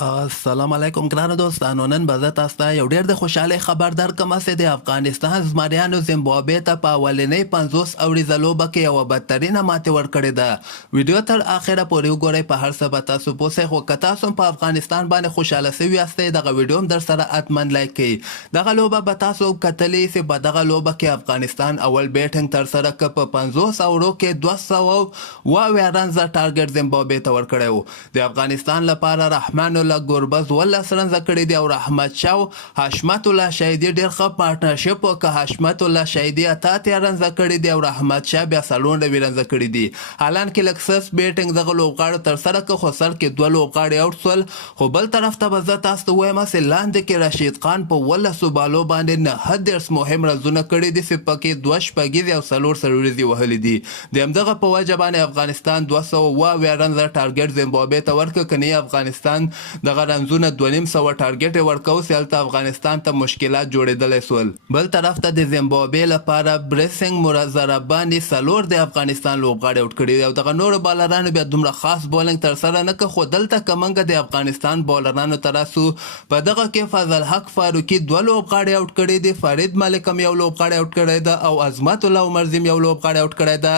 السلام علیکم ګرانو دوستانو. نن به زه تاسو ته یو ډېر د خوشحالۍ خبر درکړم چې د افغانستان زمریانو زیمبابوې ته په اولنۍ 50 اوریزه لوبه کې یوه بدترینه ماتې ورکړې ده. ویډیو تر اخره پورې وګورئ، په هر څه به تاسو پوه سئ. خو که تاسو هم په افغانستان باندې خوشحاله سوي یاستئ، دغه ویډیو هم در سره حتما لایک کړئ. دغه لوبه به تاسو کتلې چې په دغه لوبه کې افغانستان اول بیټینګ تر سره کړ. په 50 اورو کې 200 رنزه ټارګټ زیمبابوې ته ورکړی و. د افغانستان لپاره رحمان الله ګوربز 12 رنزه کړي دي او رحمت شاه حشمت الله شهیدي ډېر ښه پارټنرشپ وکړ. حشمت الله شهیدي 88 رنزه کړي دي او رحمت شاه بیا 94 رنزه کړي دي. حالانکه لږ سست بیټینګ دغه لوبغاړو تر سره کړ، خو سر کې 2 لوبغاړي آوټ سول. خو بل طرف ته به زه تاسو ته وایم چې لاندې کې رشید خان په 12 بالو باندې 9 مهم رنزونه کړي دي چې پکې 2 شپږیزې او 4 سروريزې وهلي دي. د همدغه په وجه باندې افغانستان 200 رنزه ټارګټ زیمبابوې ته ورکړ. کني افغانستان دغه رنزونه 250 ټارګټ ورکاو چې هلته افغانستان ته مشکلات جوړېدلی سول. بل طرف ته د زیمبابوې لپاره بریسنګ مرزرباني 4 د افغانستان لوبغاړي آوټ کړي دي او دغه نورو بالرانو بیا دومره خاص بولنګ تر سره نه کړ. خو دلته که موږ د افغانستان بالرانو ته راسو، په دغه کې فضل حق فاروقي 2 لوبغاړي آوټ کړي دي، فرید ملک هم 1 لوبغاړی آوټ کړی ده او عظمت الله عمرزي هم 1 لوبغاړی آوټ کړی ده.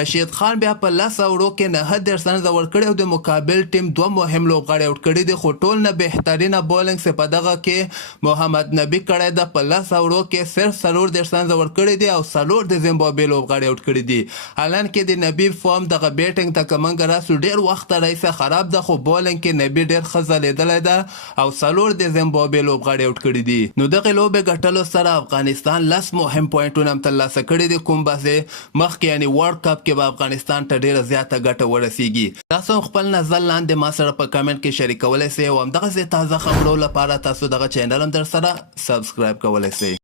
رشید خان بیا په 10 اورو کې 9 رنزه ورکړي او د مقابل ټیم 2 مهم لوبغاړي آوټ کړي دي. خو ټول نه بهترینه بولنګ چې په دغه کې محمد نبی کړی ده، په 10 اورو کې صرف 4 رنزه ورکړي دي او 4 د زیمبابوې لوبغاړي آوټ کړي دي. حالانکه د نبی فارم دغه بیټینګ ته که موږ راسو ډېر وخت راهیسې خراب ده، خو بولنګ کې نبی ډېر ښه ځلېدلی ده او 4 د زیمبابوې لوبغاړي آوټ کړي دي. نو دغې لوبې ګټلو سره افغانستان 10 مهم پوینټونه هم ترلاسه کړي دي، کوم به چې مخکې یعنې ورلډ کپ کې به افغانستان ته ډېره زیاته ګټه ورسیږي. تاسو هم خپل نظر لاندې ما سره په کمنټ کې شریکولی سئ او همدغسې تازه خبرو لپاره تاسو دغه چینل هم در سره سبسکرایب کولی سئ.